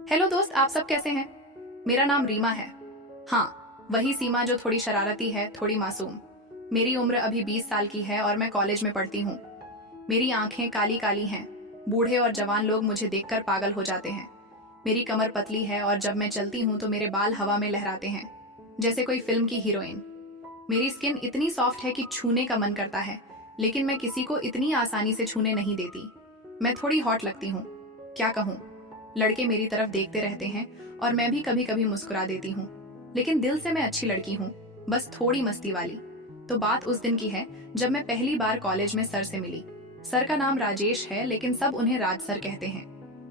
Hello दोस्त, आप सब कैसे हैं? मेरा नाम रीमा है। हाँ, वही सीमा जो थोड़ी शरारती है, थोड़ी मासूम। मेरी उम्र अभी 20 साल की है और मैं कॉलेज में पढ़ती हूँ। मेरी आंखें काली काली हैं। बूढ़े और जवान लोग मुझे देखकर पागल हो जाते हैं। मेरी कमर पतली है और जब मैं चलती हूँ तो मेरे बाल हवा में लहराते हैं, जैसे कोई फिल्म की हीरोइन। मेरी स्किन इतनी सॉफ्ट है कि छूने का मन करता है, लेकिन मैं किसी को इतनी आसानी से छूने नहीं देती। मैं थोड़ी हॉट लगती हूँ, क्या कहूँ। लड़के मेरी तरफ देखते रहते हैं और मैं भी कभी कभी मुस्कुरा देती हूँ, लेकिन दिल से मैं अच्छी लड़की हूँ, बस थोड़ी मस्ती वाली। तो बात उस दिन की है जब मैं पहली बार कॉलेज में सर से मिली। सर का नाम राजेश है, लेकिन सब उन्हें राज सर कहते हैं।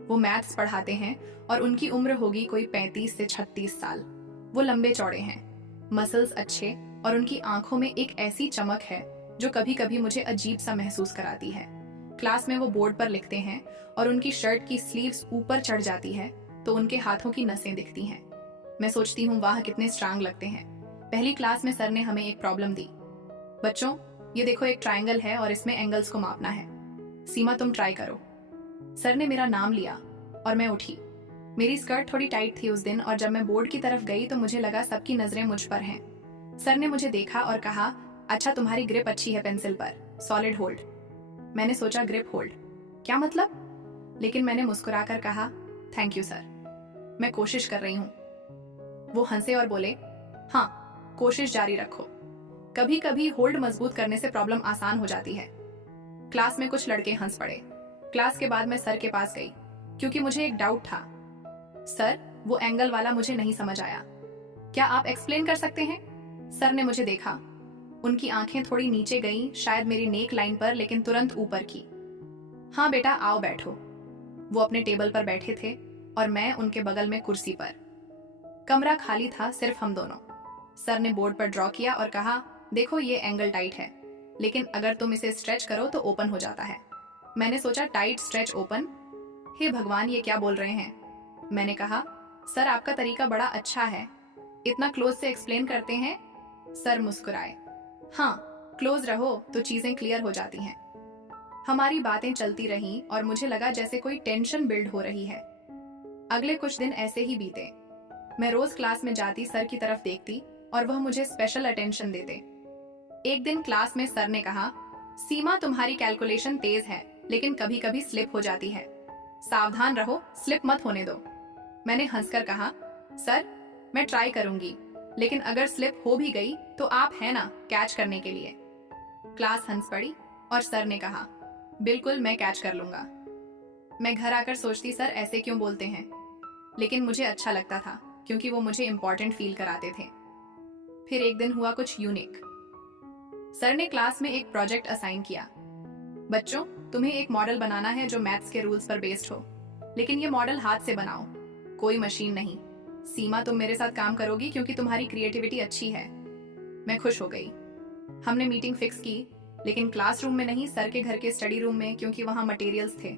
वो मैथ्स पढ़ाते हैं और उनकी उम्र होगी कोई 35 से 36 साल। वो लंबे चौड़े हैं, मसल्स अच्छे, और उनकी आंखों में एक ऐसी चमक है जो कभी कभी मुझे अजीब सा महसूस कराती है। क्लास में वो बोर्ड पर लिखते हैं और उनकी शर्ट की स्लीव्स ऊपर चढ़ जाती है तो उनके हाथों की नसें दिखती हैं। मैं सोचती हूँ वाह कितने स्ट्रांग लगते हैं। पहली क्लास में सर ने हमें एक प्रॉब्लम दी। बच्चों, ये देखो एक ट्रायंगल है और इसमें एंगल्स को मापना है। सीमा तुम ट्राई करो। सर ने मेरा नाम लिया और मैं उठी। मेरी स्कर्ट थोड़ी टाइट थी उस दिन, और जब मैं बोर्ड की तरफ गई तो मुझे लगा सबकी नजरें मुझ पर हैं। सर ने मुझे देखा और कहा, अच्छा तुम्हारी ग्रिप अच्छी है पेंसिल पर, सॉलिड होल्ड। मैंने सोचा ग्रिप होल्ड क्या मतलब, लेकिन मैंने मुस्कुराकर कहा, थैंक यू सर, मैं कोशिश कर रही हूँ। वो हंसे और बोले, हाँ कोशिश जारी रखो, कभी कभी होल्ड मजबूत करने से प्रॉब्लम आसान हो जाती है। क्लास में कुछ लड़के हंस पड़े। क्लास के बाद मैं सर के पास गई क्योंकि मुझे एक डाउट था। सर, वो एंगल वाला मुझे नहीं समझ आया, क्या आप एक्सप्लेन कर सकते हैं? सर ने मुझे देखा। उनकी आंखें थोड़ी नीचे गईं, शायद मेरी नेक लाइन पर, लेकिन तुरंत ऊपर की। हाँ बेटा आओ बैठो। वो अपने टेबल पर बैठे थे और मैं उनके बगल में कुर्सी पर। कमरा खाली था, सिर्फ हम दोनों। सर ने बोर्ड पर ड्रॉ किया और कहा, देखो ये एंगल टाइट है, लेकिन अगर तुम इसे स्ट्रेच करो तो ओपन हो जाता है। मैंने सोचा टाइट स्ट्रेच ओपन, हे भगवान ये क्या बोल रहे हैं। मैंने कहा, सर आपका तरीका बड़ा अच्छा है, इतना क्लोज से एक्सप्लेन करते हैं। सर मुस्कुराए, हाँ क्लोज रहो तो चीजें क्लियर हो जाती हैं। हमारी बातें चलती रहीं और मुझे लगा जैसे कोई टेंशन बिल्ड हो रही है। अगले कुछ दिन ऐसे ही बीते। मैं रोज क्लास में जाती, सर की तरफ देखती और वह मुझे स्पेशल अटेंशन देते। एक दिन क्लास में सर ने कहा, सीमा तुम्हारी कैलकुलेशन तेज है, लेकिन कभी कभी स्लिप हो जाती है, सावधान रहो, स्लिप मत होने दो। मैंने हंसकर कहा, सर मैं ट्राई करूंगी, लेकिन अगर स्लिप हो भी गई तो आप है ना कैच करने के लिए। क्लास हंस पड़ी और सर ने कहा, बिल्कुल मैं कैच कर लूंगा। मैं घर आकर सोचती सर ऐसे क्यों बोलते हैं, लेकिन मुझे अच्छा लगता था क्योंकि वो मुझे इंपॉर्टेंट फील कराते थे। फिर एक दिन हुआ कुछ यूनिक। सर ने क्लास में एक प्रोजेक्ट असाइन किया। बच्चों, तुम्हें एक मॉडल बनाना है जो मैथ्स के रूल्स पर बेस्ड हो, लेकिन ये मॉडल हाथ से बनाओ, कोई मशीन नहीं। सीमा तुम मेरे साथ काम करोगी क्योंकि तुम्हारी क्रिएटिविटी अच्छी है। मैं खुश हो गई। हमने मीटिंग फिक्स की, लेकिन क्लासरूम में नहीं, सर के घर के स्टडी रूम में, क्योंकि वहां मटेरियल्स थे।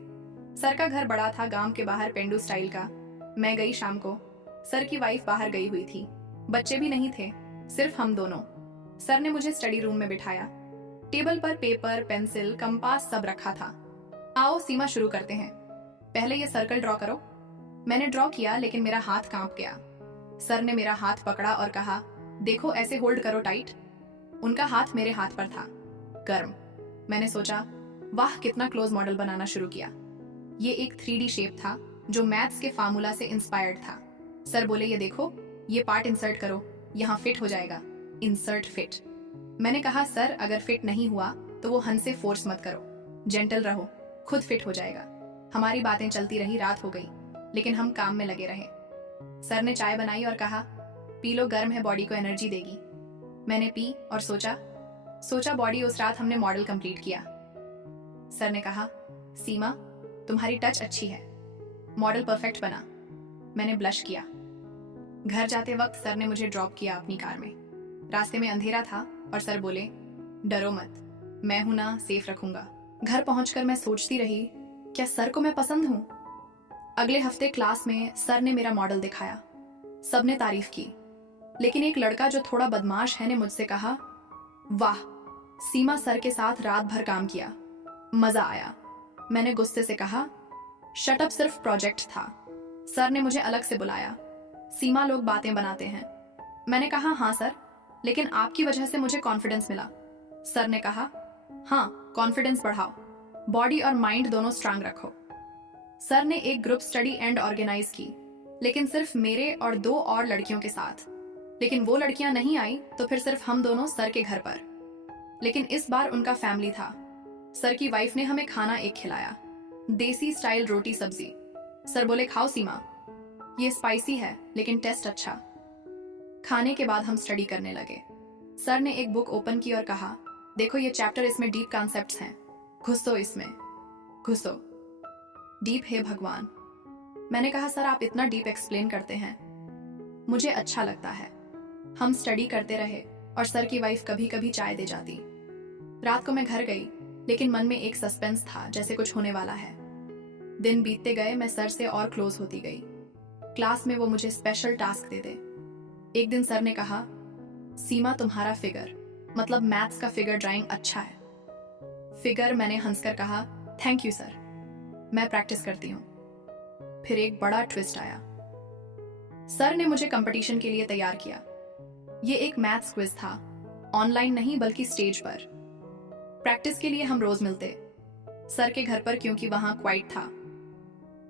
सर का घर बड़ा था, गांव के बाहर, पेंडू स्टाइल का। मैं गई शाम को। सर की वाइफ बाहर गई हुई थी, बच्चे भी नहीं थे, सिर्फ हम दोनों। सर ने मुझे स्टडी रूम में बिठाया। टेबल पर पेपर, पेंसिल, कंपास सब रखा था। आओ सीमा शुरू करते हैं, पहले ये सर्कल ड्रॉ करो। मैंने ड्रॉ किया, लेकिन मेरा हाथ कांप गया। सर ने मेरा हाथ पकड़ा और कहा, देखो ऐसे होल्ड करो टाइट। उनका हाथ मेरे हाथ पर था, गर्म। मैंने सोचा, वाह कितना क्लोज मॉडल बनाना शुरू किया। ये एक 3D शेप था जो मैथ्स के फार्मूला से इंस्पायर्ड था। सर बोले, ये देखो, ये पार्ट इंसर्ट करो, यहाँ फिट हो जाएगा, इंसर्ट फिट। मैंने कहा, सर अगर फिट नहीं हुआ तो वो हंस से फोर्स मत करो, जेंटल रहो, खुद फिट हो जाएगा। हमारी बातें चलती रही, रात हो गई, लेकिन हम काम में लगे रहे। सर ने चाय बनाई और कहा, पी लो, गर्म है, बॉडी को एनर्जी देगी। मैंने पी और सोचा बॉडी। उस रात हमने मॉडल कंप्लीट किया। सर ने कहा, सीमा तुम्हारी टच अच्छी है, मॉडल परफेक्ट बना। मैंने ब्लश किया। घर जाते वक्त सर ने मुझे ड्रॉप किया अपनी कार में। रास्ते में अंधेरा था और सर बोले, डरो मत, मैं हूं ना, सेफ रखूंगा। घर पहुंचकर मैं सोचती रही, क्या सर को मैं पसंद हूं? अगले हफ्ते क्लास में सर ने मेरा मॉडल दिखाया। सबने तारीफ की, लेकिन एक लड़का जो थोड़ा बदमाश है ने मुझसे कहा, वाह, सीमा सर के साथ रात भर काम किया, मजा आया। मैंने गुस्से से कहा, शट अप, सिर्फ प्रोजेक्ट था। सर ने मुझे अलग से बुलाया। सीमा, लोग बातें बनाते हैं। मैंने कहा हाँ सर, लेकिन आपकी वजह से मुझे कॉन्फिडेंस मिला। सर ने कहा हाँ, कॉन्फिडेंस बढ़ाओ, बॉडी और माइंड दोनों स्ट्रांग रखो। सर ने एक ग्रुप स्टडी एंड ऑर्गेनाइज की, लेकिन सिर्फ मेरे और 2 और लड़कियों के साथ। लेकिन वो लड़कियां नहीं आई तो फिर सिर्फ हम दोनों सर के घर पर। लेकिन इस बार उनका फैमिली था। सर की वाइफ ने हमें खाना एक खिलाया, देसी स्टाइल रोटी सब्जी। सर बोले खाओ सीमा, ये स्पाइसी है लेकिन टेस्ट अच्छा। खाने के बाद हम स्टडी करने लगे। सर ने एक बुक ओपन की और कहा देखो ये चैप्टर, इसमें डीप कॉन्सेप्ट्स हैं, घुसो इसमें, घुसो। डीप है भगवान। मैंने कहा सर आप इतना डीप एक्सप्लेन करते हैं, मुझे अच्छा लगता है। हम स्टडी करते रहे और सर की वाइफ कभी कभी चाय दे जाती। रात को मैं घर गई, लेकिन मन में एक सस्पेंस था, जैसे कुछ होने वाला है। दिन बीतते गए, मैं सर से और क्लोज होती गई। क्लास में वो मुझे स्पेशल टास्क दे दे। एक दिन सर ने कहा सीमा तुम्हारा फिगर, मतलब मैथ्स का फिगर ड्राइंग अच्छा है। फिगर, मैंने हंसकर कहा थैंक यू सर, मैं प्रैक्टिस करती हूँ। फिर एक बड़ा ट्विस्ट आया। सर ने मुझे कंपटीशन के लिए तैयार किया। ये एक मैथ्स क्विज था, ऑनलाइन नहीं बल्कि स्टेज पर। प्रैक्टिस के लिए हम रोज मिलते, सर के घर पर, क्योंकि वहां क्वाइट था।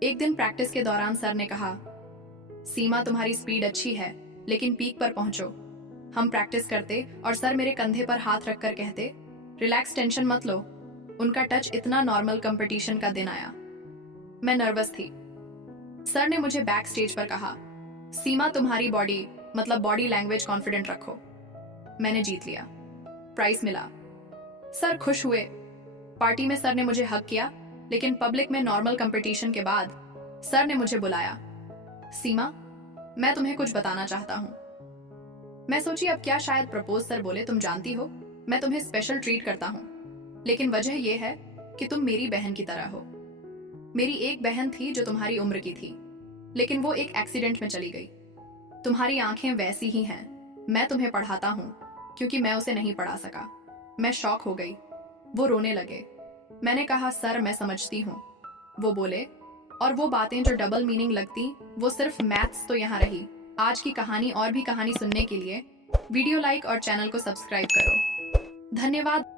एक दिन प्रैक्टिस के दौरान सर ने कहा सीमा तुम्हारी स्पीड अच्छी है, लेकिन पीक पर पहुंचो। हम प्रैक्टिस करते और सर मेरे कंधे पर हाथ रखकर कहते रिलैक्स, टेंशन मत लो। उनका टच इतना नॉर्मल। कंपटीशन का दिन आया, मैं नर्वस थी। सर ने मुझे बैक स्टेज पर कहा सीमा तुम्हारी बॉडी, मतलब बॉडी लैंग्वेज कॉन्फिडेंट रखो। मैंने जीत लिया, प्राइज मिला। सर खुश हुए। पार्टी में सर ने मुझे हग किया, लेकिन पब्लिक में नॉर्मल कंपटीशन के बाद सर ने मुझे बुलाया सीमा, मैं तुम्हें कुछ बताना चाहता हूं। मैं सोची अब क्या, शायद प्रपोज। सर बोले तुम जानती हो मैं तुम्हें स्पेशल ट्रीट करता हूं, लेकिन वजह यह है कि तुम मेरी बहन की तरह हो। मेरी एक बहन थी जो तुम्हारी उम्र की थी, लेकिन वो एक एक्सीडेंट में चली गई। तुम्हारी आंखें वैसी ही हैं। मैं तुम्हें पढ़ाता हूं क्योंकि मैं उसे नहीं पढ़ा सका। मैं शॉक हो गई। वो रोने लगे। मैंने कहा सर मैं समझती हूं। वो बोले और वो बातें जो डबल मीनिंग लगती, वो सिर्फ मैथ्स तो यहाँ रही। आज की कहानी और भी कहानी सुनने के लिए वीडियो लाइक और चैनल को सब्सक्राइब करो। धन्यवाद।